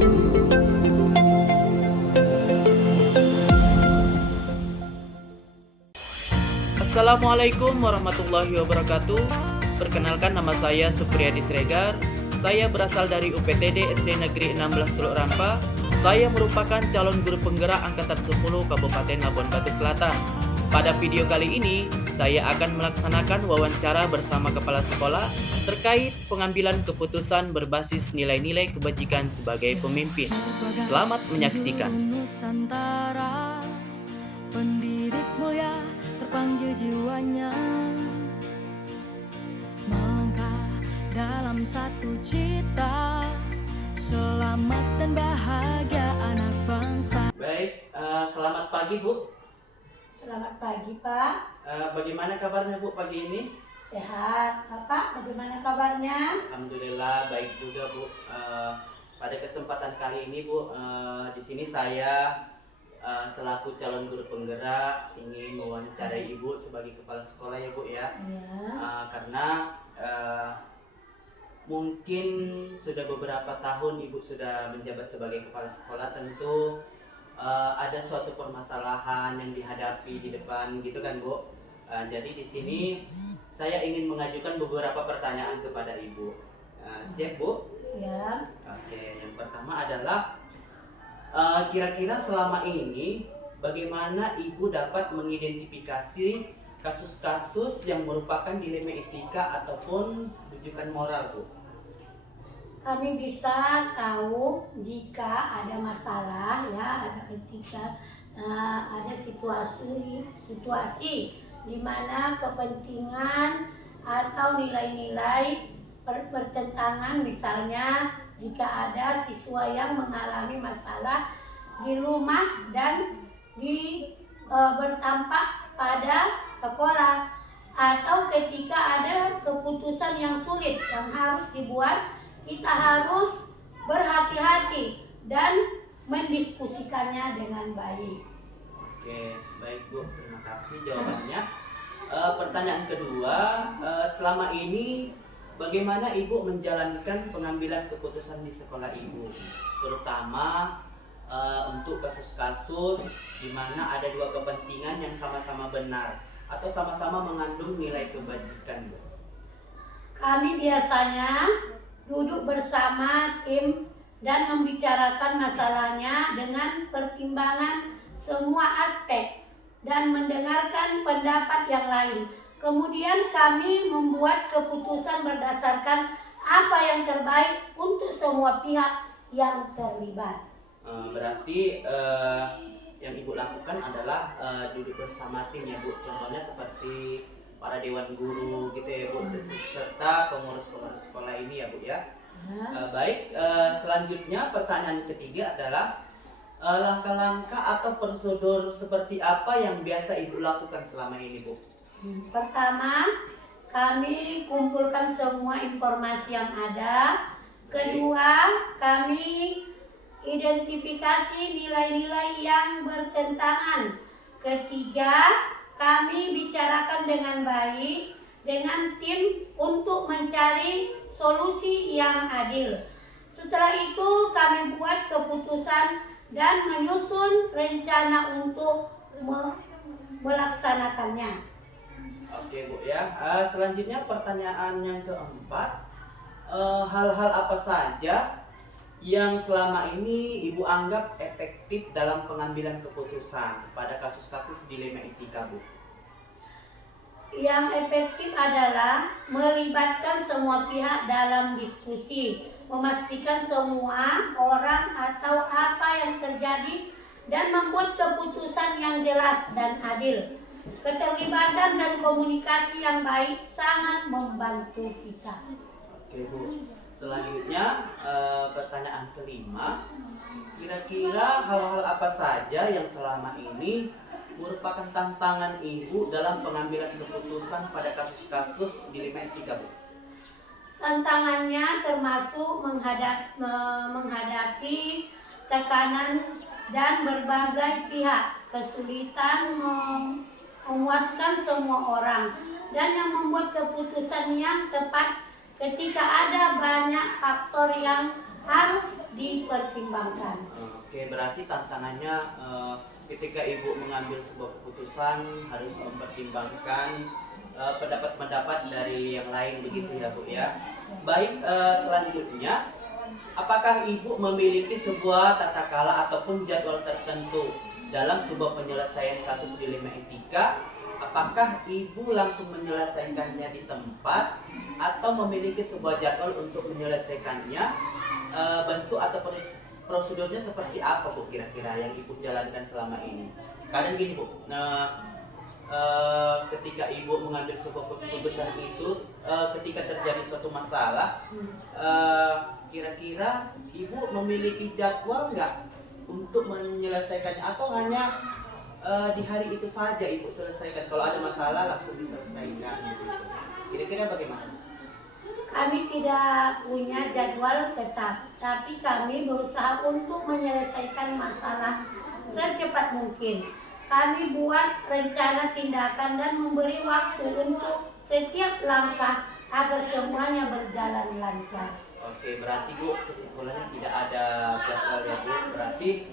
Assalamualaikum warahmatullahi wabarakatuh. Perkenalkan, nama saya Supriyadi Sregar. Saya berasal dari UPTD SD Negeri 16 Teluk Rampa. Saya merupakan calon guru penggerak angkatan 10 Kabupaten Labuan Batu Selatan. Pada video kali ini, saya akan melaksanakan wawancara bersama kepala sekolah terkait pengambilan keputusan berbasis nilai-nilai kebajikan sebagai pemimpin. Selamat menyaksikan. Nusantara, pendidik mulia terpanggil jiwanya melangkah dalam satu cita, selamat dan bahagia anak bangsa. Baik, selamat pagi Bu. Selamat pagi Pak. Bagaimana kabarnya Bu pagi ini? Sehat. Bapak bagaimana kabarnya? Alhamdulillah baik juga Bu. Pada kesempatan kali ini Bu, di sini saya selaku calon guru penggerak ingin mewawancarai Ibu sebagai kepala sekolah ya Bu ya. Karena mungkin sudah beberapa tahun Ibu sudah menjabat sebagai kepala sekolah, tentu ada suatu permasalahan yang dihadapi di depan gitu kan Bu. Jadi di sini saya ingin mengajukan beberapa pertanyaan kepada Ibu. Siap Bu? Siap. Oke, yang pertama adalah kira-kira selama ini bagaimana Ibu dapat mengidentifikasi kasus-kasus yang merupakan dilema etika ataupun rujukan moral Bu? Kami bisa tahu jika ada masalah ya, ada etika, ada situasi di mana kepentingan atau nilai-nilai bertentangan, misalnya jika ada siswa yang mengalami masalah di rumah dan bertampak pada sekolah, atau ketika ada keputusan yang sulit yang harus dibuat, kita harus berhati-hati dan mendiskusikannya dengan baik. Oke, baik Bu, terima kasih jawabannya. Pertanyaan kedua, selama ini bagaimana Ibu menjalankan pengambilan keputusan di sekolah Ibu, terutama untuk kasus-kasus di mana ada dua kepentingan yang sama-sama benar atau sama-sama mengandung nilai kebajikan Bu? Kami biasanya duduk bersama tim dan membicarakan masalahnya dengan pertimbangan semua aspek dan mendengarkan pendapat yang lain. Kemudian kami membuat keputusan berdasarkan apa yang terbaik untuk semua pihak yang terlibat. Berarti yang Ibu lakukan adalah duduk bersama tim ya Bu. Contohnya seperti para dewan guru gitu ya Bu, serta pengurus-pengurus sekolah ini ya Bu ya. Baik, selanjutnya pertanyaan ketiga adalah langkah-langkah atau prosedur seperti apa yang biasa Ibu lakukan selama ini Bu? Pertama, kami kumpulkan semua informasi yang ada. Kedua, kami identifikasi nilai-nilai yang bertentangan. Ketiga, kami bicarakan dengan baik dengan tim untuk mencari solusi yang adil. Setelah itu kami buat keputusan dan menyusun rencana untuk melaksanakannya. Oke Bu ya. Selanjutnya pertanyaan yang keempat, hal-hal apa saja yang selama ini Ibu anggap efektif dalam pengambilan keputusan pada kasus-kasus dilema etika Bu? Yang efektif adalah melibatkan semua pihak dalam diskusi, memastikan semua orang atau apa yang terjadi dan membuat keputusan yang jelas dan adil. Keterlibatan dan komunikasi yang baik sangat membantu kita. Oke Bu. Selanjutnya pertanyaan kelima, kira-kira hal-hal apa saja yang selama ini merupakan tantangan Ibu dalam pengambilan keputusan pada kasus-kasus dilema etika Bu? Tantangannya termasuk menghadapi tekanan dan berbagai pihak, kesulitan memuaskan semua orang, dan yang membuat keputusan yang tepat ketika ada banyak faktor yang harus dipertimbangkan. pertimbangkan. Oke, berarti tantangannya ketika ibu mengambil sebuah keputusan harus mempertimbangkan pendapat-pendapat dari yang lain begitu ya Bu ya. Baik, selanjutnya apakah ibu memiliki sebuah tata cara ataupun jadwal tertentu dalam sebuah penyelesaian kasus dilema etika? Apakah ibu langsung menyelesaikannya di tempat atau memiliki sebuah jadwal untuk menyelesaikannya? Bentuk atau prosedurnya seperti apa Bu kira-kira yang ibu jalankan selama ini? Kadang gini Bu, ketika ibu mengambil sebuah keputusan itu, ketika terjadi suatu masalah, kira-kira ibu memiliki jadwal nggak untuk menyelesaikannya atau hanya di hari itu saja ibu selesaikan? Kalau ada masalah langsung diselesaikan gitu. Kira-kira bagaimana? Kami tidak punya jadwal tetap, tapi kami berusaha untuk menyelesaikan masalah secepat mungkin. Kami buat rencana tindakan dan memberi waktu untuk setiap langkah agar semuanya berjalan lancar. Oke, berarti Bu kesimpulannya tidak ada jadwal ya Bu. Berarti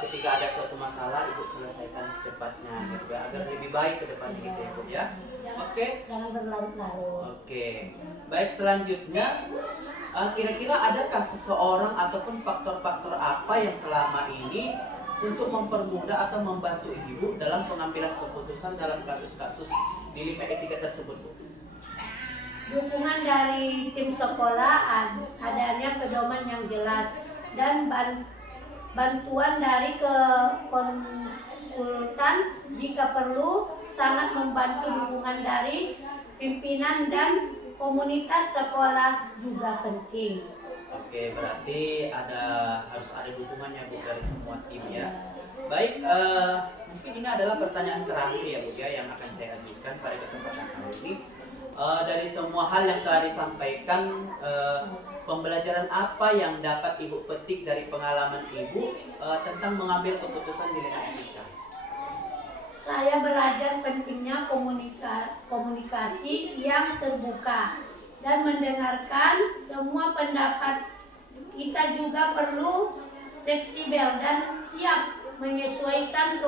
ketika ada suatu masalah ibu selesaikan secepatnya gitu ya, agar lebih baik ke depannya gitu ya Bu ya. Oke. Jangan berlarut-larut. Oke. Baik, selanjutnya kira-kira adakah seseorang ataupun faktor-faktor apa yang selama ini untuk mempermudah atau membantu ibu dalam pengambilan keputusan dalam kasus-kasus dilema etika tersebut Bu? Dukungan dari tim sekolah, adanya pedoman yang jelas, dan bantuan dari konsultan jika perlu, sangat membantu. Dukungan dari pimpinan dan komunitas sekolah juga penting. Oke, berarti harus ada dukungannya Bu dari semua tim ya. Baik, mungkin ini adalah pertanyaan terakhir ya Bu ya yang akan saya ajukan pada kesempatan kali ini. Dari semua hal yang telah disampaikan, pembelajaran apa yang dapat ibu petik dari pengalaman ibu tentang mengambil keputusan dilema etika? Saya belajar pentingnya komunikasi yang terbuka dan mendengarkan semua pendapat. Kita juga perlu fleksibel dan siap menyesuaikan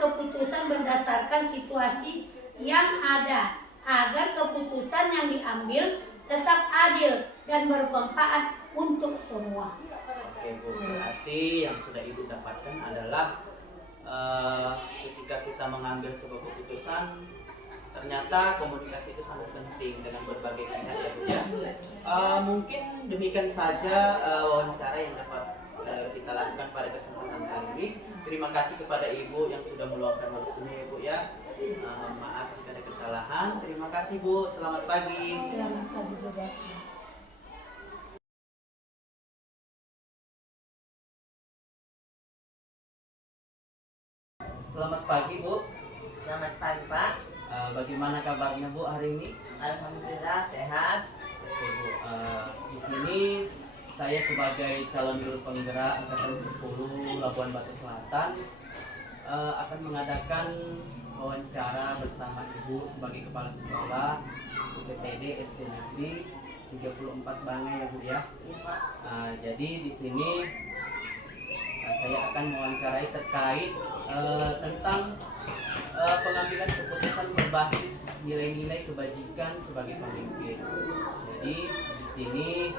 keputusan berdasarkan situasi yang ada, agar keputusan yang diambil tetap adil dan bermanfaat untuk semua. Oke Bu, berarti yang sudah ibu dapatkan adalah ketika kita mengambil sebuah keputusan, ternyata komunikasi itu sangat penting dengan berbagai pihak ya Bu ya. Mungkin demikian saja wawancara yang dapat kita lakukan pada kesempatan kali ini. Terima kasih kepada ibu yang sudah meluangkan waktunya ya Bu ya. Maaf jika ada kesalahan. Terima kasih Bu, selamat pagi. Selamat pagi juga. Selamat pagi Bu. Selamat pagi Pak. Bagaimana kabarnya Bu hari ini? Alhamdulillah sehat. Oke Bu, di sini saya sebagai calon guru penggerak angkatan 10 Labuan Batu Selatan akan mengadakan wawancara bersama Ibu sebagai kepala sekolah UPTD SD Negeri 34 Bangai ya Bu ya. Jadi di sini saya akan mewawancarai terkait tentang pengambilan keputusan berbasis nilai-nilai kebajikan sebagai pemimpin. Jadi di sini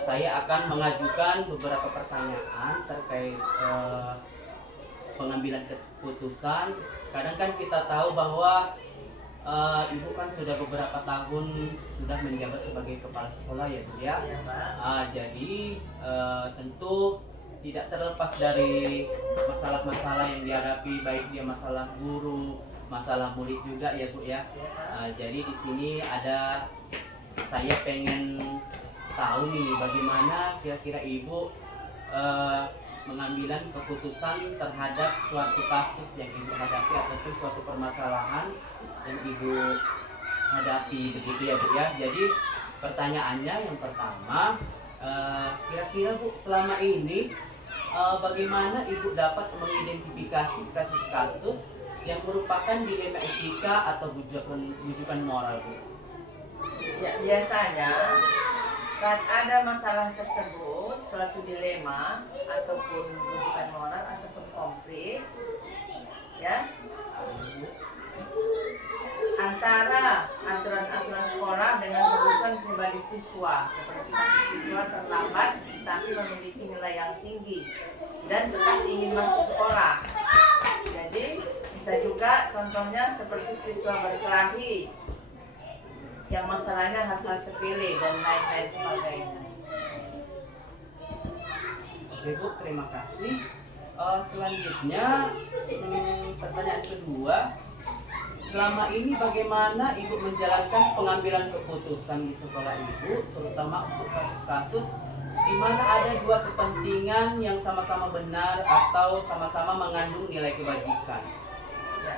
saya akan mengajukan beberapa pertanyaan terkait pengambilan keputusan. Kadang kan kita tahu bahwa ibu kan sudah beberapa tahun sudah menjabat sebagai kepala sekolah ya Bu ya. Jadi tentu tidak terlepas dari masalah-masalah yang dihadapi, baik dia masalah guru, masalah murid juga ya Bu ya. Jadi di sini saya pengen tahu nih bagaimana kira-kira ibu mengambilan keputusan terhadap suatu kasus yang ibu hadapi ataupun suatu permasalahan yang ibu hadapi begitu ya Bu ya. Jadi pertanyaannya yang pertama, kira-kira Bu selama ini bagaimana ibu dapat mengidentifikasi kasus-kasus yang merupakan dilema etika atau bujukan moral Bu? Ya, biasanya Saat ada masalah tersebut, suatu dilema ataupun rujukan moral ataupun konflik, ya, antara aturan-aturan sekolah dengan kebutuhan pribadi siswa, seperti siswa terlambat tapi memiliki nilai yang tinggi dan tetap ingin masuk sekolah. Jadi bisa juga contohnya seperti siswa berkelahi yang masalahnya hal-hal sepele dan lain-lain sebagainya. Oke Bu, terima kasih. Selanjutnya pertanyaan kedua, selama ini bagaimana Ibu menjalankan pengambilan keputusan di sekolah Ibu, terutama untuk kasus-kasus di mana ada dua kepentingan yang sama-sama benar atau sama-sama mengandung nilai kebajikan? Ya.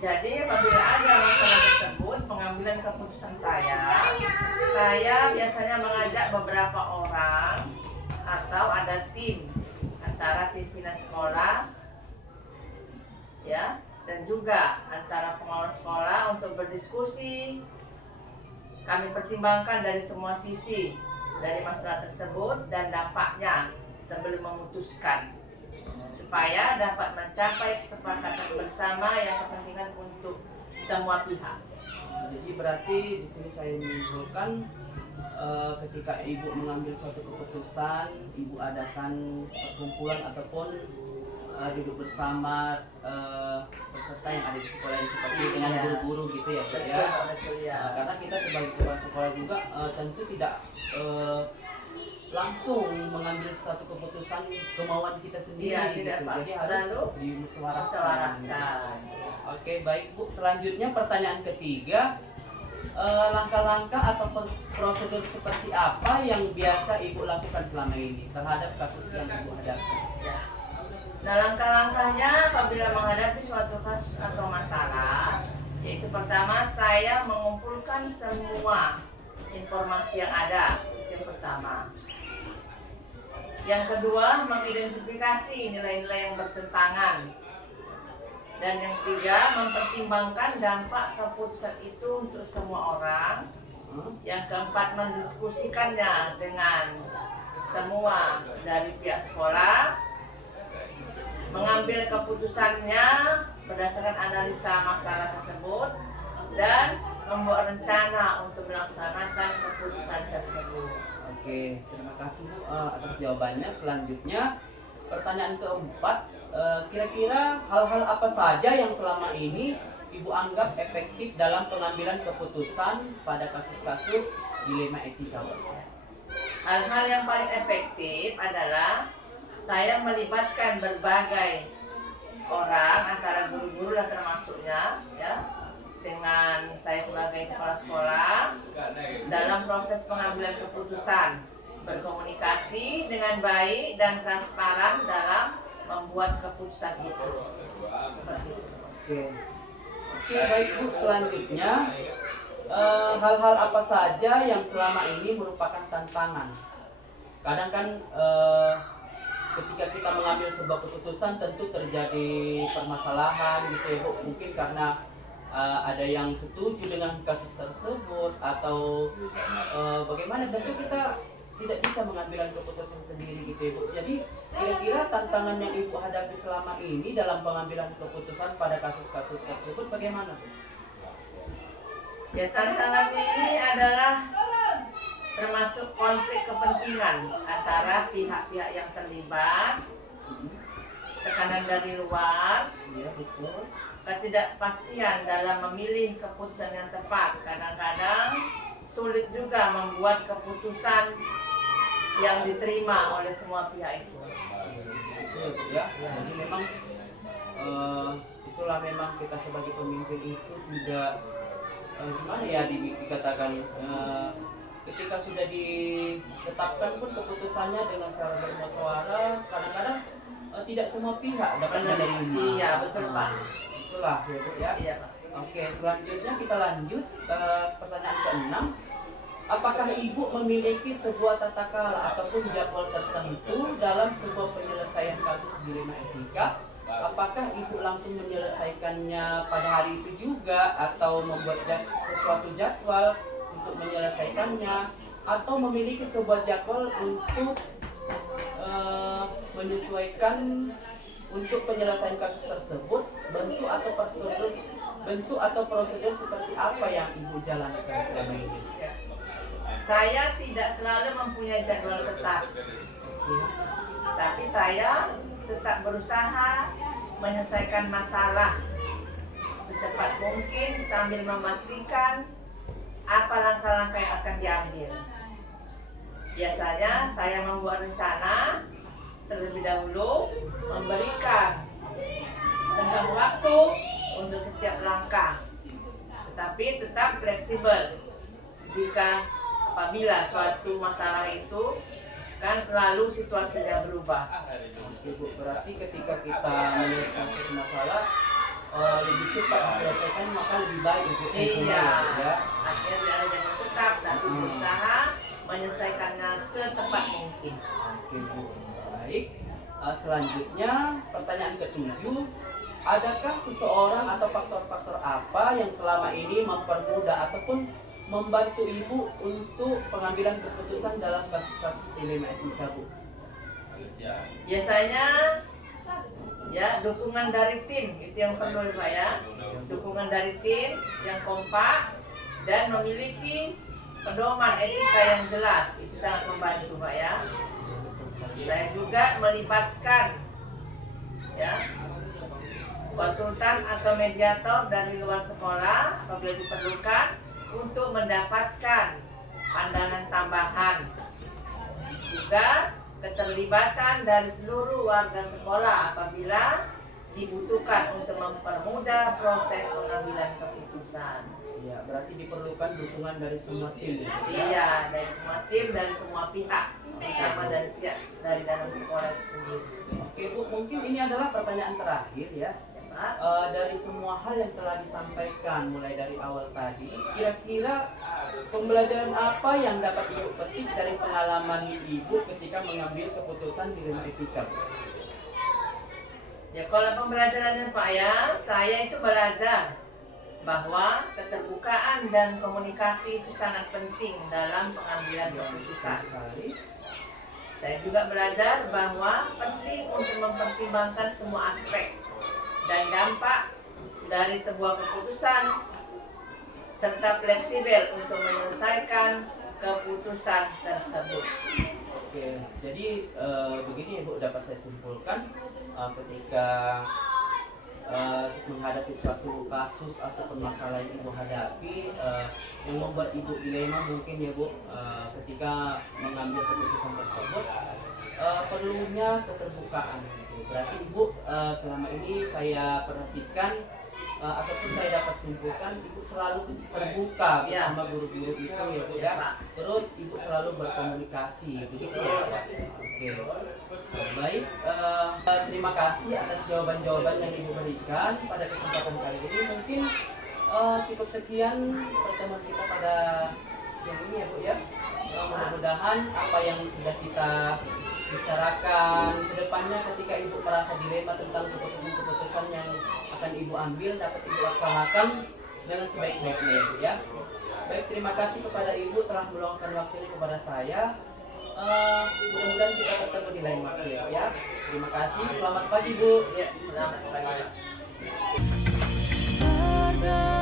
Jadi apabila ada masalah tersebut, pengambilan keputusan saya biasanya mengajak beberapa orang atau ada tim antara pimpinan sekolah, ya, dan juga antara pengelola sekolah untuk berdiskusi. Kami pertimbangkan dari semua sisi dari masalah tersebut dan dampaknya sebelum memutuskan, supaya dapat mencapai kesepakatan bersama yang kepentingan untuk semua pihak. Jadi berarti di sini saya menyimpulkan ketika Ibu mengambil suatu keputusan, Ibu adakan perkumpulan ataupun duduk bersama peserta yang ada di sekolah ini seperti dengan guru-guru gitu ya Bu ya. Betul, ya. Karena kita sebagai kepala sekolah juga tentu tidak langsung mengambil suatu keputusan kemauan kita sendiri, Iya, gitu. tidak, Pak. Jadi harus Lalu dimusyawarahkan. musyawarahkan. Oke, baik Bu. Selanjutnya pertanyaan ketiga, langkah-langkah atau prosedur seperti apa yang biasa Ibu lakukan selama ini terhadap kasus yang Ibu hadapi? Ya. Nah, langkah-langkahnya apabila menghadapi suatu kasus atau masalah, yaitu pertama saya mengumpulkan semua informasi yang ada, itu yang pertama. Yang kedua, mengidentifikasi nilai-nilai yang bertentangan. Dan yang ketiga, mempertimbangkan dampak keputusan itu untuk semua orang. Yang keempat, mendiskusikannya dengan semua dari pihak sekolah, mengambil keputusannya berdasarkan analisa masalah tersebut, dan membuat rencana untuk melaksanakan keputusan tersebut. Oke, terima kasih Bu atas jawabannya. Selanjutnya pertanyaan keempat, kira-kira hal-hal apa saja yang selama ini Ibu anggap efektif dalam pengambilan keputusan pada kasus-kasus dilema etika? Hal-hal yang paling efektif adalah saya melibatkan berbagai orang, antara guru-guru dan termasuknya, ya, dengan saya sebagai kepala sekolah dalam proses pengambilan keputusan, berkomunikasi dengan baik dan transparan dalam membuat keputusan itu. Oke, baik Bu. Selanjutnya hal-hal apa saja yang selama ini merupakan tantangan? Kadang kan ketika kita mengambil sebuah keputusan tentu terjadi permasalahan gitu ya Bu. Mungkin karena ada yang setuju dengan kasus tersebut atau bagaimana, tentu kita tidak bisa mengambil keputusan sendiri gitu ya Bu. Jadi kira-kira tantangan yang Ibu hadapi selama ini dalam pengambilan keputusan pada kasus-kasus tersebut bagaimana? Ya, tantangan ini adalah termasuk konflik kepentingan antara pihak-pihak yang terlibat, tekanan dari luar, Iya betul. ketidakpastian dalam memilih keputusan yang tepat. Kadang-kadang sulit juga membuat keputusan yang diterima oleh semua pihak itu. Betul ya. Jadi memang itulah memang kita sebagai pemimpin itu tidak gimana ya dikatakan ketika sudah ditetapkan pun keputusannya dengan cara bermusyawarah, kadang-kadang tidak semua pihak dapat menerima. Iya, betul Pak. Itulah ya Bu ya. Iya Pak. Oke, selanjutnya kita lanjut pertanyaan ke-6. Apakah Ibu memiliki sebuah tata cara ataupun jadwal tertentu dalam sebuah penyelesaian kasus dilema etika? Apakah Ibu langsung menyelesaikannya pada hari itu juga atau membuat sesuatu jadwal untuk menyelesaikannya atau memiliki sebuah jadwal untuk menyesuaikan untuk penyelesaian kasus tersebut, bentuk atau prosedur seperti apa yang Ibu jalankan selama ini? Saya tidak selalu mempunyai jadwal tetap, tapi saya tetap berusaha menyelesaikan masalah secepat mungkin sambil memastikan apa langkah-langkah yang akan diambil. Biasanya saya membuat rencana terlebih dahulu, memberikan tenggang waktu untuk setiap langkah, tetapi tetap fleksibel jika apabila suatu masalah itu kan selalu situasinya berubah. Oke Bu, berarti ketika kita menyelesaikan suatu masalah lebih cepat diselesaikan maka lebih baik Ibu. Iya, Ya. artinya tidak ada jadwal tetap, tapi berusaha menyelesaikannya secepat mungkin. Oke Bu, baik. Selanjutnya pertanyaan ke-7, adakah seseorang atau faktor-faktor apa yang selama ini mempermudah ataupun membantu Ibu untuk pengambilan keputusan dalam kasus-kasus dilema etika Bu? Biasanya ya dukungan dari tim itu yang perlu ya Pak ya. Dukungan dari tim yang kompak dan memiliki pedoman etika yang jelas itu sangat membantu Pak ya. Saya juga melibatkan ya konsultan atau mediator dari luar sekolah apabila diperlukan untuk mendapatkan pandangan tambahan. Juga keterlibatan dari seluruh warga sekolah apabila dibutuhkan untuk mempermudah proses pengambilan keputusan. Ya, berarti diperlukan dukungan dari semua tim. Iya, dari semua tim, dari semua pihak, terutama dari pihak dari dalam sekolah itu sendiri. Oke Bu, mungkin ini adalah pertanyaan terakhir ya. Ya, Pak. Dari semua hal yang telah disampaikan mulai dari awal tadi, kira-kira pembelajaran apa yang dapat Ibu petik dari pengalaman Ibu ketika mengambil keputusan dilema etika? Ya kalau pembelajarannya Pak ya, saya itu belajar bahwa keterbukaan dan komunikasi itu sangat penting dalam pengambilan keputusan. Saya juga belajar bahwa penting untuk mempertimbangkan semua aspek dan dampak dari sebuah keputusan serta fleksibel untuk menyelesaikan keputusan tersebut. Oke, jadi begini Ibu dapat saya simpulkan ketika menghadapi suatu kasus atau permasalahan yang Ibu hadapi yang membuat Ibu dilema mungkin ya Bu ketika mengambil keputusan tersebut perlunya keterbukaan gitu. Berarti Ibu selama ini saya perhatikan ataupun saya dapat simpulkan Ibu selalu terbuka bersama guru-guru itu ya Bu ya. Terus Ibu selalu berkomunikasi begitu ya Pak. Oke. Baik, terima kasih atas jawaban-jawaban yang Ibu berikan pada kesempatan kali ini. Mungkin cukup sekian pertemuan kita pada siang ini ya Bu ya. Mudah-mudahan apa yang sudah kita bicarakan ke depannya ketika Ibu merasa dilema tentang keputusan-keputusan yang akan Ibu ambil dapat Ibu laksanakan dengan sebaik-baiknya ya Bu ya. Baik, terima kasih kepada Ibu telah meluangkan waktunya kepada saya. Mudah-mudahan kita bertemu di lain waktu ya. Terima kasih. Selamat pagi Bu. Ya, selamat pagi. Bergerak